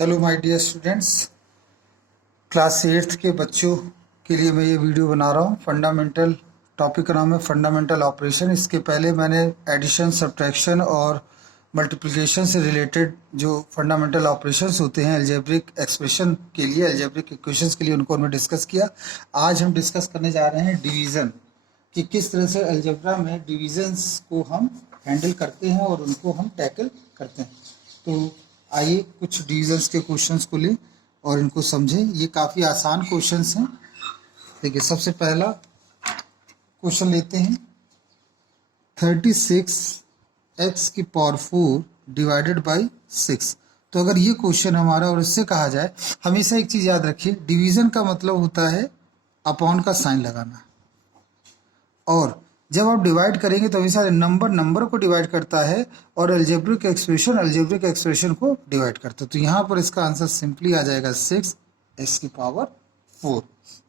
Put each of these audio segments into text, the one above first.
Hello my dear students, class 8th के बच्चों के लिए मैं ये वीडियो बना रहा हूँ। फंडामेंटल टॉपिक का नाम है फंडामेंटल ऑपरेशन। इसके पहले मैंने एडिशन, सब्ट्रैक्शन और मल्टीप्लिकेशन से रिलेटेड जो फंडामेंटल ऑपरेशंस होते हैं अलजेब्रिक एक्सप्रेशन के लिए, अलजेब्रिक इक्वेशंस के लिए, उनको हमने डिस्कस किया। आज हम डिस्कस करने जा रहे हैं डिवीज़न, कि किस तरह से अलजेब्रा में डिवीजन्स को हम हैंडल करते हैं और उनको हम टैकल करते हैं। तो आइए कुछ डिवीजन्स के क्वेश्चंस को लें और इनको समझें। ये काफ़ी आसान क्वेश्चंस हैं। देखिए, सबसे पहला क्वेश्चन लेते हैं। 36x⁴ divided by 6। तो अगर ये क्वेश्चन हमारा और इससे कहा जाए, हमेशा एक चीज़ याद रखिए, डिवीज़न का मतलब होता है अपॉन का साइन लगाना, और जब आप डिवाइड करेंगे तो हमेशा नंबर को डिवाइड करता है और अलजेब्रिक एक्सप्रेशन को डिवाइड करता है। तो यहाँ पर इसका आंसर सिंपली आ जाएगा 6x⁴।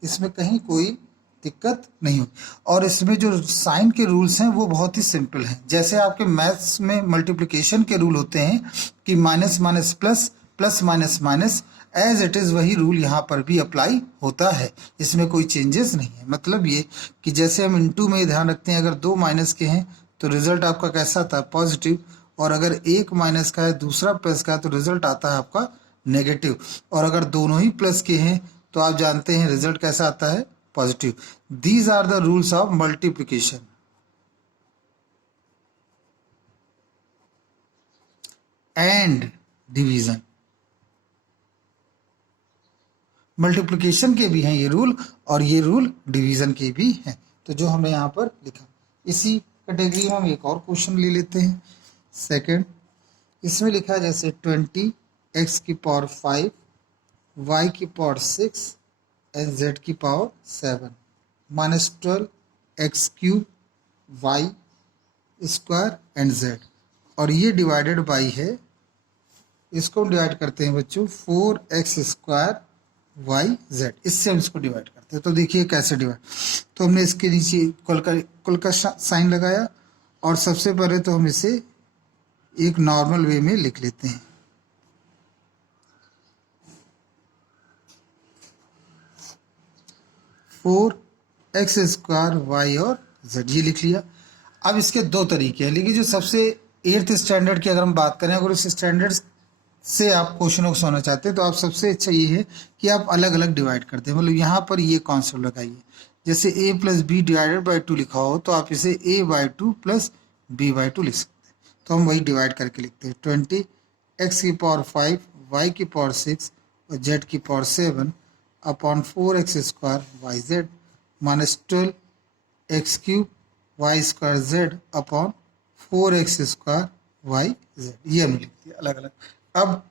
इसमें कहीं कोई दिक्कत नहीं हुई। और इसमें जो साइन के रूल्स हैं वो बहुत ही सिंपल हैं। जैसे आपके मैथ्स में मल्टीप्लिकेशन के रूल होते हैं कि minus minus plus, plus minus minus, as it is वही रूल यहाँ पर भी अप्लाई होता है। इसमें कोई चेंजेस नहीं है। मतलब ये कि जैसे हम इनटू में ध्यान रखते हैं, अगर दो माइनस के हैं तो रिजल्ट आपका कैसा आता है, पॉजिटिव, और अगर एक माइनस का है दूसरा प्लस का है तो रिजल्ट आता है आपका नेगेटिव, और अगर दोनों ही प्लस के हैं तो आप जानते हैं रिजल्ट कैसा आता है, positive. These are the rules of multiplication and division. Multiplication के भी हैं ये रूल और ये रूल डिवीजन के भी हैं। तो जो हमने यहाँ पर लिखा, इसी कैटेगरी में हम एक और क्वेश्चन ले लेते हैं। सेकंड, इसमें लिखा है जैसे 20x⁵, y⁴ 6 and z⁴ 7 -12x³ y² and z, और ये डिवाइडेड बाई है, इसको डिवाइड करते हैं बच्चों 4x² y/z, इससे हम इसको डिवाइड करते हैं। तो देखिए कैसे डिवाइड, तो हमने इसके नीचे कुल का साइन लगाया, और सबसे पहले तो हम इसे एक नॉर्मल वे में लिख लेते हैं। 4x² y और z, ये लिख लिया। अब इसके दो तरीके हैं, लेकिन जो सबसे 8th स्टैंडर्ड की अगर हम बात करें, अगर उस स्टैंडर्ड से आप क्वेश्चनों को समझना चाहते हैं तो आप सबसे अच्छा ये है कि आप अलग अलग डिवाइड करते हैं। मतलब यहाँ पर ये कॉन्सेप्ट लगाइए, जैसे a + b डिवाइडेड बाई 2 लिखा हो तो आप इसे a/2 + b/2 लिख सकते हैं। तो हम वही डिवाइड करके लिखते हैं 20x⁵, y⁴ 6 और z⁴ 7 upon 4x² yz -12x³ y² z upon 4x² yz, ये हमने लिख दिया अलग अलग। अब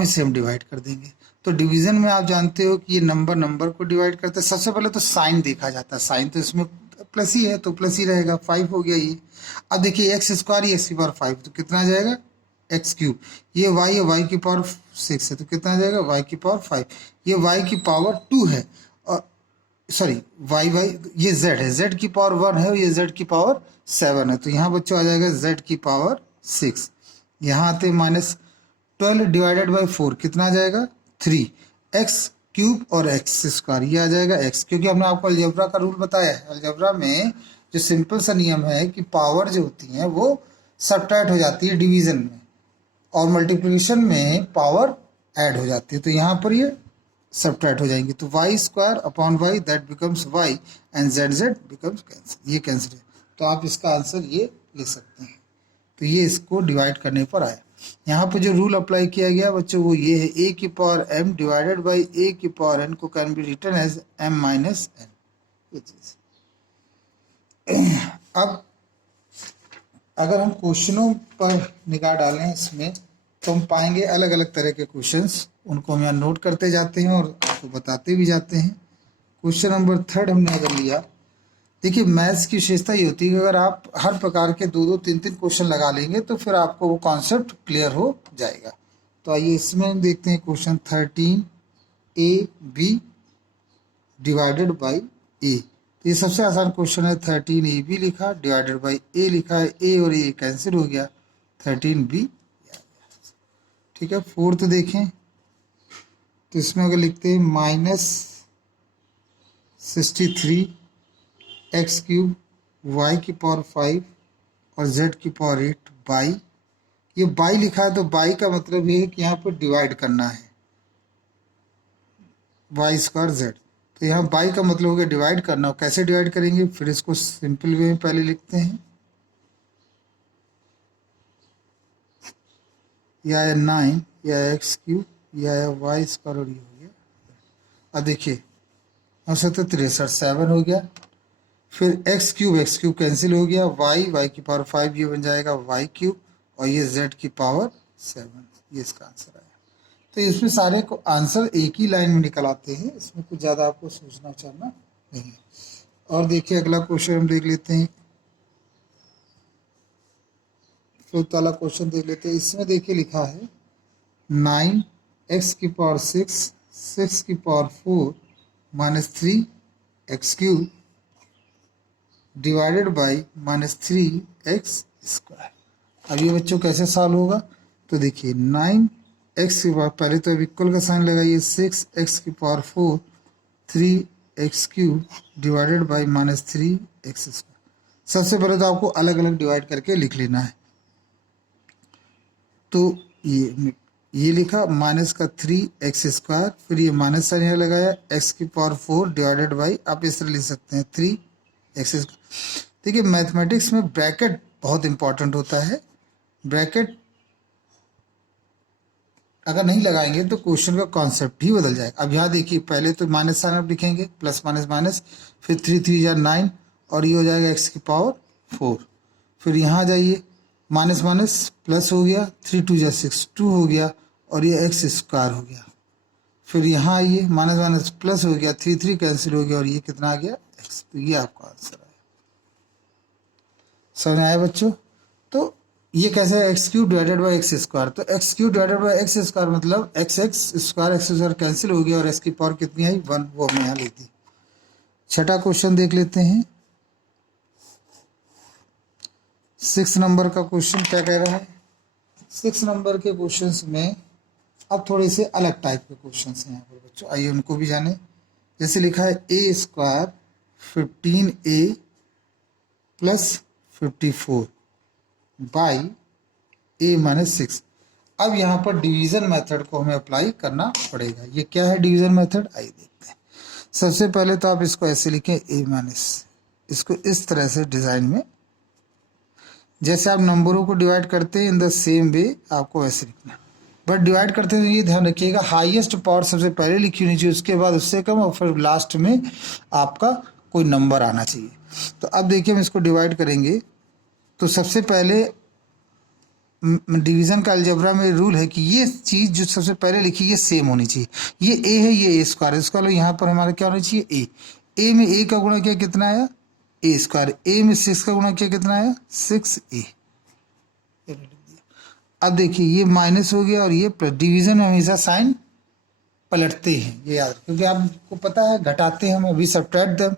इसे हम डिवाइड कर देंगे। तो डिवीजन में आप जानते हो कि ये नंबर को डिवाइड करते हैं। सबसे पहले तो साइन देखा जाता है, साइन तो इसमें प्लस ही है तो प्लस ही रहेगा, 5 हो गया ये। अब देखिए x², ये x⁵ तो कितना आ जाएगा, x³, ये y है, y⁴ 6 है तो कितना आ जाएगा, y⁵ ये y⁴ 2 है, और सॉरी ये z है, z⁴ 1 है, ये z⁴ 7 है, तो यहाँ बच्चों आ जाएगा z⁴ 6। यहाँ आते -12 डिवाइडेड बाई 4 कितना आ जाएगा, 3, x³ और x², ये आ जाएगा x, क्योंकि हमने आपको अलजेब्रा का रूल बताया है। अलजेब्रा में जो सिंपल सा नियम है कि पावर जो होती है वो सब्ट्रैक्ट हो जाती है डिवीजन में, और मल्टीप्लिकेशन में पावर ऐड हो जाती है। तो यहाँ पर ये सब्ट्रैक्ट हो जाएंगे, तो y² upon y that becomes y and z becomes cancel, ये कैंसिल है। तो आप इसका आंसर ये लिख सकते हैं। तो ये इसको डिवाइड करने पर आया। यहाँ पर जो रूल अप्लाई किया गया बच्चों वो ये है, a⁴m डिवाइडेड बाई a⁴n को can be written as m - n, ये चीज। अब अगर हम क्वेश्चनों पर निगाह डालें इसमें, तो हम पाएंगे अलग अलग तरह के क्वेश्चंस, उनको हम यहाँ नोट करते जाते हैं और आपको बताते भी जाते हैं। क्वेश्चन नंबर 3 हमने अगर लिया, देखिए मैथ्स की विशेषता ये होती है कि अगर आप हर प्रकार के 2-2, 3-3 क्वेश्चन लगा लेंगे तो फिर आपको वो कॉन्सेप्ट क्लियर हो जाएगा। तो आइए इसमें देखते हैं question 13ab divided by a। तो ये सबसे आसान क्वेश्चन है। 13ab लिखा, डिवाइडेड बाई a लिखा है, a और a कैंसिल हो गया, 13b। ठीक है, 4th देखें, तो इसमें अगर लिखते हैं -63 x³ y⁵ और z⁵ बाई, ये बाई लिखा है तो बाई का मतलब ये है कि यहाँ पर डिवाइड करना है y² z। तो यहाँ बाई का मतलब हो गया डिवाइड करना। कैसे डिवाइड करेंगे, फिर इसको सिंपल वे में पहले लिखते हैं, या 9 या x³ या y² और ये हो गया। अब देखिए 9 7 हो गया, फिर x³ कैंसिल हो गया, y⁵ ये बन जाएगा y³ और ये z⁵7, ये इसका आंसर आया। तो इसमें सारे को आंसर एक ही लाइन में निकल आते हैं, इसमें कुछ ज़्यादा आपको सोचना चाहना नहीं है। और देखिए अगला क्वेश्चन हम देख लेते हैं, फिफ्थ वाला क्वेश्चन देख लेते हैं। इसमें देखिए लिखा है 9x⁶ 6⁴ -3x³ divided by -3x²। अब ये बच्चों कैसे सॉल्व होगा, तो देखिए 9x के बाद पहले तो अब इक्वल का साइन लगाइए, 6x⁴ 3x³ divided by -3x²। सबसे पहले तो आपको अलग अलग डिवाइड करके लिख लेना है। तो ये लिखा -3x², फिर ये माइनस साइन यहाँ लगाया, x⁴ डिवाइडेड बाई, आप इस तरह लिख सकते हैं 3x²। देखिए मैथमेटिक्स में ब्रैकेट बहुत इंपॉर्टेंट होता है। ब्रैकेट अगर नहीं लगाएंगे तो क्वेश्चन का कॉन्सेप्ट ही बदल जाएगा। अब यहाँ देखिए पहले तो माइनस साइन आप लिखेंगे, प्लस माइनस माइनस, फिर 3 3 9 और ये हो जाएगा x⁴। फिर यहाँ जाइए, माइनस माइनस प्लस हो गया, 3 2 6 2 हो गया और ये x² हो गया। फिर यहाँ आइए, माइनस माइनस प्लस हो गया, 3 3 कैंसिल हो गया और ये कितना आ गया x। तो ये आपका आंसर आया। समझ आया बच्चों। तो ये कैसे है, x³ डिवाइडेड बाई x²। तो x³ डिवाइडेड बाई x² मतलब x² कैंसिल हो गया और x की पावर कितनी आई 1, वो हमने यहाँ ली थी। छठा क्वेश्चन देख लेते हैं। 6 नंबर का क्वेश्चन क्या कह रहा है। 6 नंबर के क्वेश्चंस में अब थोड़े से अलग टाइप के क्वेश्चंस हैं यहाँ पर बच्चों, आइए उनको भी जाने। जैसे लिखा है a² 15a + 54 बाई a - 6। अब यहाँ पर डिवीजन मेथड को हमें अप्लाई करना पड़ेगा। ये क्या है डिवीजन मेथड, आइए देखते हैं। सबसे पहले तो आप इसको ऐसे लिखें a-, इसको इस तरह से डिज़ाइन में, जैसे आप नंबरों को डिवाइड करते हैं इन द सेम वे आपको वैसे लिखना। बट डिवाइड करते हुए ये ध्यान रखिएगा हाईएस्ट पावर सबसे पहले लिखी होनी चाहिए, उसके बाद उससे कम और फिर लास्ट में आपका कोई नंबर आना चाहिए। तो अब देखिए हम इसको डिवाइड करेंगे। तो सबसे पहले डिवीज़न का अलजेब्रा में रूल है कि ये चीज़ जो सबसे पहले लिखी ये सेम होनी चाहिए। ये a है, ये a² है, इसका यहाँ पर हमारा क्या होना चाहिए a में a का गुणा किया कितना आया a², a में 6 का गुणा किया कितना आया 6a। अब देखिए ये माइनस हो गया और ये प्लस। डिवीज़न में हमेशा साइन पलटते हैं, ये याद, क्योंकि आपको पता है घटाते हैं हम, अभी सब्ट्रैक्ट देम,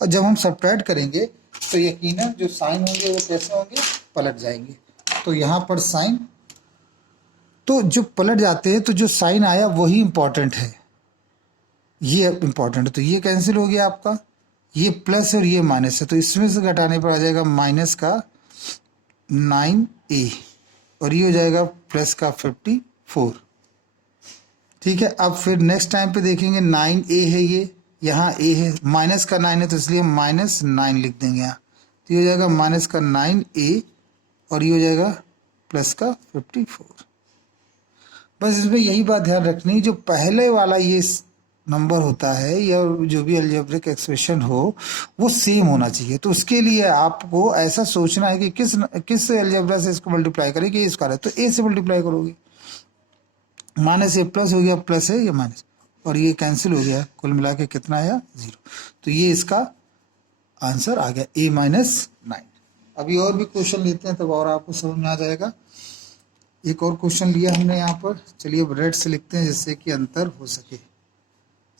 और जब हम सब्ट्रैक्ट करेंगे तो यकीनन जो साइन होंगे वो कैसे होंगे, पलट जाएंगे। तो यहाँ पर साइन तो जो पलट जाते हैं तो जो साइन आया वही इंपॉर्टेंट है, ये इंपॉर्टेंट है। तो ये कैंसिल हो गया आपका, ये प्लस और ये माइनस है, तो इसमें से घटाने पर आ जाएगा माइनस का 9a और ये हो जाएगा प्लस का 54। ठीक है। अब फिर नेक्स्ट टाइम पे देखेंगे 9a है, ये यहाँ a है, माइनस का 9 है तो इसलिए -9 लिख देंगे यहाँ। तो ये हो जाएगा माइनस का 9a और ये हो जाएगा प्लस का 54। बस इसमें यही बात ध्यान रखनी, जो पहले वाला ये नंबर होता है या जो भी अलजेब्रिक एक्सप्रेशन हो वो सेम होना चाहिए। तो उसके लिए आपको ऐसा सोचना है कि किस अलजेब्रा से इसको मल्टीप्लाई करें कि इसका है, तो a से मल्टीप्लाई करोगे, माइनस a प्लस हो गया, प्लस है ये माइनस और ये कैंसिल हो गया, कुल मिला के कितना आया 0। तो ये इसका आंसर आ गया a - 9। अभी और भी क्वेश्चन लेते हैं तब और आपको समझ में आ जाएगा। एक और क्वेश्चन लिया हमने यहाँ पर, चलिए अब रेड से लिखते हैं जिससे कि अंतर हो सके।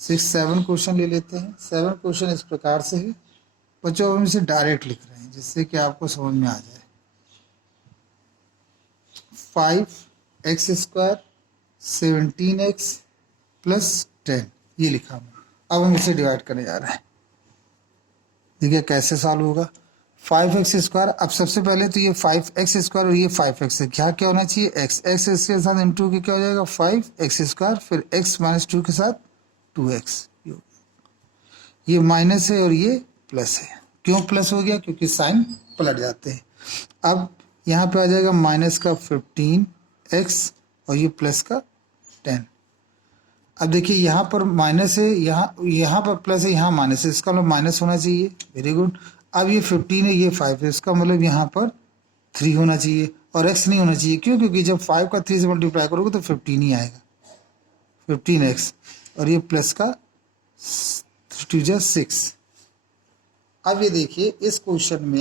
7 क्वेश्चन ले लेते हैं। 7 क्वेश्चन इस प्रकार से है बच्चों, हम इसे डायरेक्ट लिख रहे हैं जिससे कि आपको समझ में आ जाए। 5x² 17x + 10, ये लिखा हमने। अब हम इसे डिवाइड करने जा रहे हैं। देखिए कैसे सॉल्व होगा। 5x², अब सबसे पहले तो ये 5x² और ये 5x है, क्या क्या होना चाहिए, x के साथ इंटू के क्या हो जाएगा 5x², फिर x माइनस 2 के साथ 2x, ये माइनस है और ये प्लस है। क्यों प्लस हो गया, क्योंकि साइन पलट जाते हैं। अब यहाँ पे आ जाएगा माइनस का 15x और ये प्लस का 10। अब देखिए यहाँ पर माइनस है, यहाँ पर प्लस है, यहाँ माइनस है, इसका मतलब माइनस होना चाहिए। Very good. अब ये 15 है, ये 5 है, इसका मतलब यहाँ पर 3 होना चाहिए और x नहीं होना चाहिए। क्यों, क्योंकि जब 5 का 3 से मल्टीप्लाई करोगे तो 15 ही आएगा, 15x और ये प्लस का 6। अब ये देखिए इस क्वेश्चन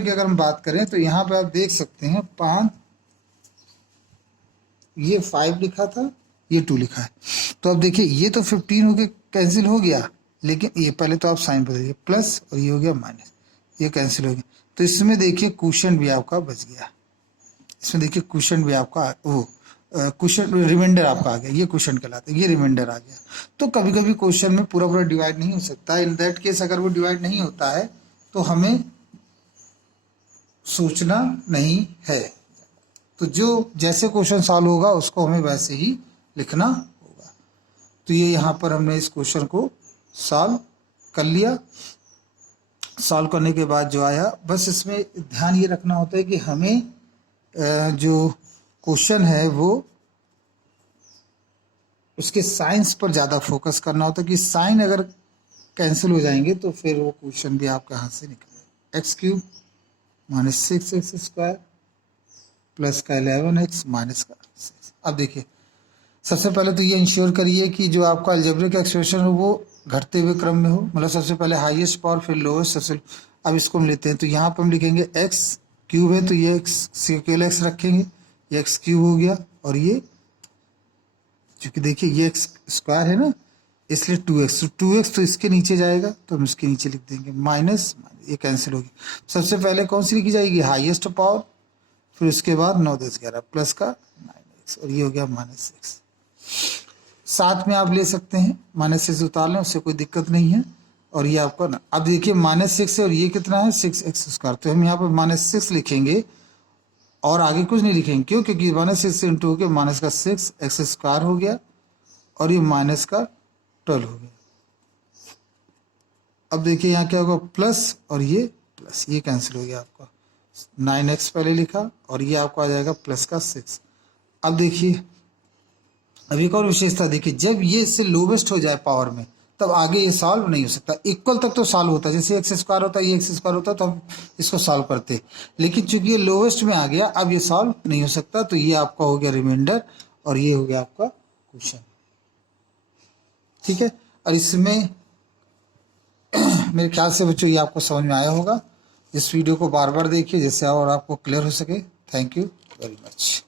की अगर हम बात करें तो यहाँ पे आप देख सकते हैं 5, ये 5 लिखा था, ये 2 लिखा है। तो अब देखिए ये तो 15 हो के कैंसिल हो गया, लेकिन ये पहले तो आप साइन बदलिए, प्लस और ये हो गया माइनस, ये कैंसिल हो गया। तो इसमें देखिए क्वेश्चन भी आपका बच गया, इसमें देखिए क्वेश्चन भी आपका क्वेश्चन रिमाइंडर आपका आ गया, ये क्वेश्चन कहलाता है, ये रिमाइंडर आ गया। तो कभी कभी क्वेश्चन में पूरा पूरा डिवाइड नहीं हो सकता। इन दैट केस अगर वो डिवाइड नहीं होता है तो हमें सोचना नहीं है। तो जो जैसे क्वेश्चन सॉल्व होगा उसको हमें वैसे ही लिखना होगा। तो ये यहाँ पर हमने इस क्वेश्चन को सॉल्व कर लिया। सॉल्व करने के बाद जो आया, बस इसमें ध्यान ये रखना होता है कि हमें जो क्वेश्चन है वो उसके साइंस पर ज़्यादा फोकस करना होता है कि साइन अगर कैंसिल हो जाएंगे तो फिर वो क्वेश्चन भी आपके हाथ से निकलेगा। x³ माइनस 6x² प्लस का 11x माइनस का 6। अब देखिए सबसे पहले तो ये इंश्योर करिए कि जो आपका अलजेब्रिक एक्सप्रेशन हो वो घटते हुए क्रम में हो, मतलब सबसे पहले हाईएस्ट पावर फिर लोएस्ट सबसे। अब इसको हम लेते हैं तो यहाँ पर हम लिखेंगे x³ है तो ये x रखेंगे, ये x³ हो गया और ये क्योंकि देखिए ये x² है ना इसलिए 2x तो इसके नीचे जाएगा तो हम इसके नीचे लिख देंगे माइनस, ये कैंसिल होगी। सबसे पहले कौन सी लिखी जाएगी, हाईएस्ट पावर, फिर उसके बाद 9 10 11 प्लस का 9x और ये हो गया -6। साथ में आप ले सकते हैं, -6 उतार लें, उससे कोई दिक्कत नहीं है। और ये आपका ना, अब देखिए -6 है और ये कितना है 6x², तो हम यहाँ पर -6 लिखेंगे और आगे कुछ नहीं लिखेंगे। क्यों, क्योंकि -6 से इंटू होकर माइनस का 6x² हो गया और ये माइनस का 12 हो गया। अब देखिए यहाँ क्या होगा प्लस और ये प्लस, ये कैंसिल हो गया आपका। 9x पहले लिखा और ये आपको आ जाएगा प्लस का 6। अब देखिए अब एक और विशेषता देखिए, जब ये इससे लोवेस्ट हो जाए पावर में तब आगे ये सॉल्व नहीं हो सकता। इक्वल तक तो सॉल्व होता है, जैसे x² होता है ये x² होता है तो हम इसको सॉल्व करते, लेकिन चूंकि ये लोवेस्ट में आ गया अब ये सॉल्व नहीं हो सकता। तो ये आपका हो गया रिमाइंडर और ये हो गया आपका क्वेश्चन। ठीक है, और इसमें मेरे ख्याल से बच्चों ये आपको समझ में आया होगा। इस वीडियो को बार बार देखिए जिससे और आपको क्लियर हो सके। Thank you very much.